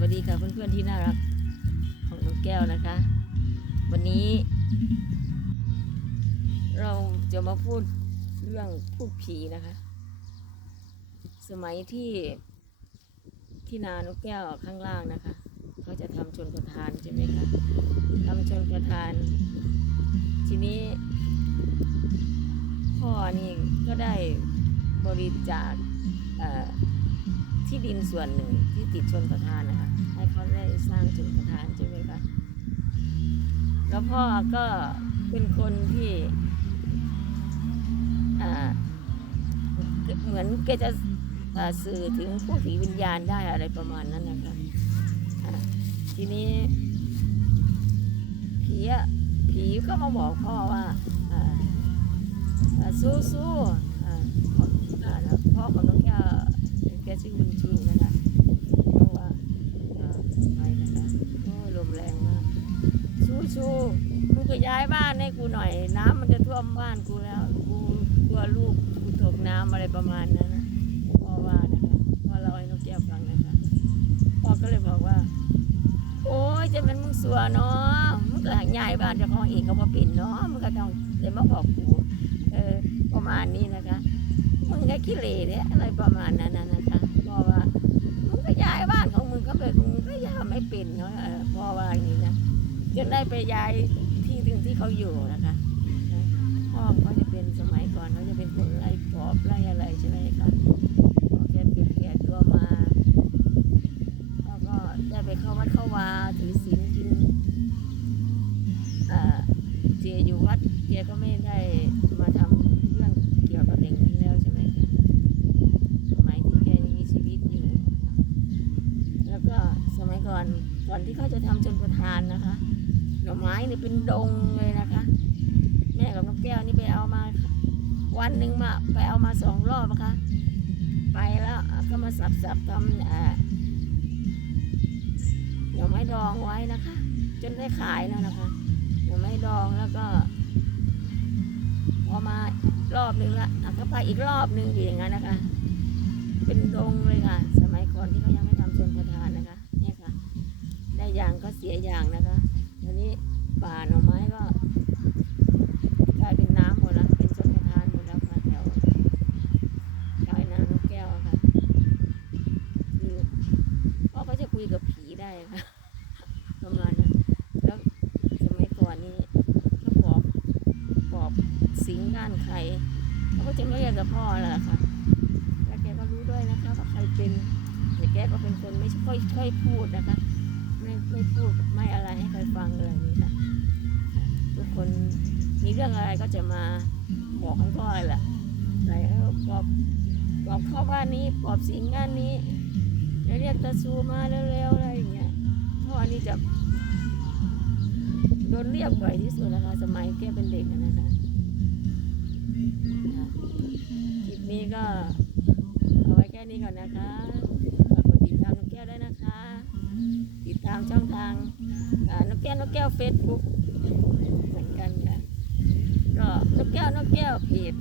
วัสดีค่ะเพื่อนๆที่น่ารักของน้องแก้วนะคะ วันนี้ เราจะมาพูดเรื่องพูดผีนะคะ สมัยที่ที่นานกแก้วข้างล่างนะคะเขาจะทำชนประทานใช่ไหมคะทำชนประทาน ทีนี้ พ่อนี่ก็ได้บริจาคเอ่อ ที่ดินส่วนหนึ่งที่ติดชนประทานนะคะ ให้เขาได้สร้างชนประทานใช่ไหมคะแล้วพ่อก็เป็นคนที่เหมือนแกจะสื่อถึงผู้ผีวิญญาณได้อะไรประมาณนั้นนะคะทีนี้ผีผีก็มาบอกพ่อว่าสู้สู้พ่ออ่าแล้วพ่อของน้องแก้ว แกชื่อบุญชูนะคะเพราะว่าไปนะคะโอ้ยลมแรงมากสู้สู้มึงก็ย้ายบ้านให้กูหน่อย น้ำมันจะท่วมบ้านกูแล้ว กูกลัวลูกกูตกน้ำอะไรประมาณนั้นนะพ่อว่านะคะพ่อเราให้น้องแก้วฟังนะคะพ่อก็เลยบอกว่า โอ้ยจะเป็นมึงสัวเนาะมึงก็ย้ายบ้านจ้าของเองก็บ่เป็นเนาะมึงก็ต้องเลยมาบอกกูเออประมาณนี้นะคะมึงก็ขี้เหร่เนี่ยอะไรประมาณนั้น นะจนได้ไปย้ายที่ถึงที่เขาอยู่นะคะพ่อเขาจะเป็นสมัยก่อนเขาจะเป็นคนไล่ปอบไล่อะไรใช่ไหมคะพอแกเปลี่ยนแก่ตัวมาแล้วก็ได้ไปเข้าวัดเข้าวาถือศีลกินอ่าเจอยู่วัดเจก็ไม่ได้มาทำเรื่องเกี่ยวกับอย่างนี้แล้วใช่ไหมคะสมัยที่แกยังมีชีวิตอยู่ แล้วก็สมัยก่อนก่อนที่เขาจะทำจนประทานนะคะ หน่อไม้นี่เป็นดงเลยนะคะ แม่กับน้องแก้วนี่ไปเอามา วันหนึ่งมาไปเอามาสองรอบนะคะ ไปแล้วก็มาสับสับๆทำอ่าหน่อไม้ดองไว้นะคะ จนได้ขายแล้วนะคะหน่อไม้ดองแล้วก็พอมารอบหนึ่งละก็ไปอีกรอบหนึ่งอย่างนั้นนะคะ เป็นดงเลยค่ะ สมัยก่อนที่เขายังไม่ทำชนประทานนะคะเนี่ยค่ะ ได้อย่างก็เสียอย่างนะคะ ป่าหน่อไม้ก็กลายเป็นน้ำหมดแล้วเป็นชนประทานหมดแล้วค่ะแถวกลายน้ำนกแก้วค่ะคือพ่อก็จะคุยกับผีได้ค่ะประมาณนั้นแล้วสมัยก่อนนี่ถ้าปอบปอบสิงด้านใครเขาก็จะเรียกกับพ่อแหละค่ะแล้วแกก็รู้ด้วยนะคะว่าใครเป็นแต่แกก็เป็นคนไม่ค่อยค่อยพูดนะคะ ไม่ไม่พูดไม่อะไร รื่องอะไรก็จะมาบอกให้พ่อแหละอะไรเออปอบปอบเข้าบ้านนี้ปอบสิงด้านนี้จะเรียกตาซูมาเร็วๆอะไรอย่างเงี้ยพ่อนี่จะโดนเรียกบ่อยที่สุดนะคะ สมัยแกเป็นเด็กนะคะคลิปนี้ก็เอาไว้แค่นี้ก่อนนะคะฝากกดติดตามนกแก้วได้นะคะ ติดตามช่องทางนกแก้วนกแก้วเฟซบุ๊ก ก็นกแก้วนกแก้วเกด